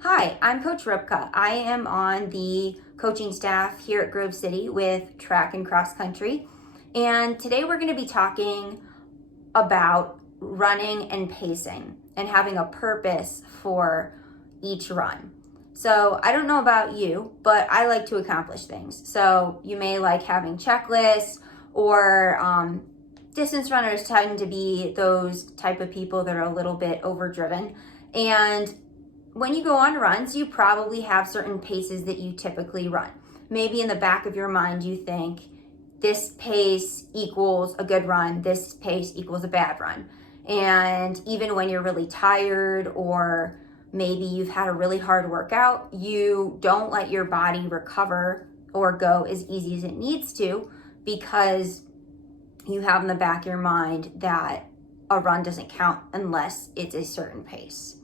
Hi, I'm Coach Ripka. I am on the coaching staff here at Grove City with track and cross country. And today we're going to be talking about running and pacing and having a purpose for each run. So I don't know about you, but I like to accomplish things. So you may like having checklists or distance runners tend to be those type of people that are a little bit overdriven. And when you go on runs, you probably have certain paces that you typically run. Maybe in the back of your mind, you think this pace equals a good run, this pace equals a bad run. And even when you're really tired or maybe you've had a really hard workout, you don't let your body recover or go as easy as it needs to because you have in the back of your mind that a run doesn't count unless it's a certain pace.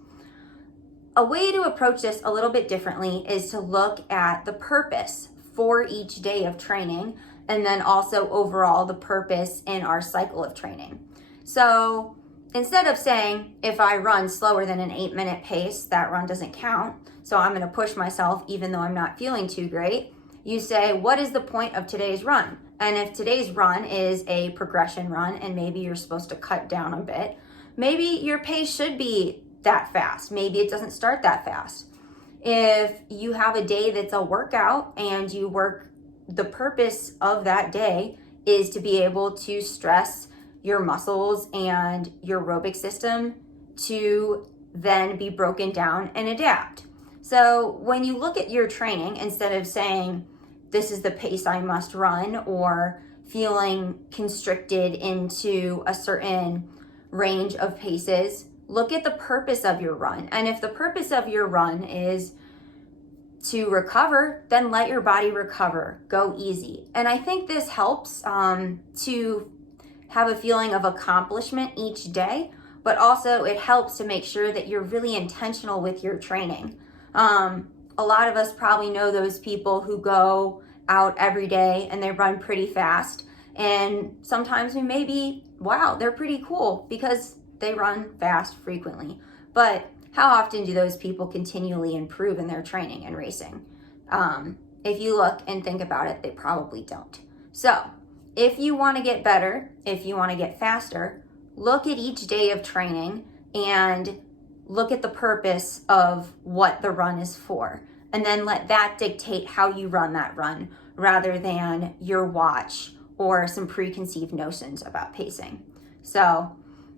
A way to approach this a little bit differently is to look at the purpose for each day of training and then also overall the purpose in our cycle of training. So instead of saying, if I run slower than an 8-minute pace, that run doesn't count, so I'm going to push myself even though I'm not feeling too great, you say, what is the point of today's run? And if today's run is a progression run and maybe you're supposed to cut down a bit, maybe your pace should be that fast. Maybe it doesn't start that fast. If you have a day that's a workout and you work, the purpose of that day is to be able to stress your muscles and your aerobic system to then be broken down and adapt. So when you look at your training, instead of saying, this is the pace I must run, or feeling constricted into a certain range of paces, look at the purpose of your run. And if the purpose of your run is to recover, then let your body recover. Go easy. And I think this helps to have a feeling of accomplishment each day, but also it helps to make sure that you're really intentional with your training. A lot of us probably know those people who go out every day and they run pretty fast. And sometimes we may be, wow, they're pretty cool because they run fast frequently. But how often do those people continually improve in their training and racing? If you look and think about it, they probably don't. So if you want to get better, if you want to get faster, look at each day of training and look at the purpose of what the run is for. And then let that dictate how you run that run rather than your watch or some preconceived notions about pacing. So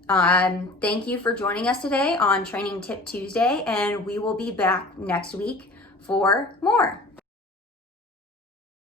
thank you for joining us today on Training Tip Tuesday, and we will be back next week for more.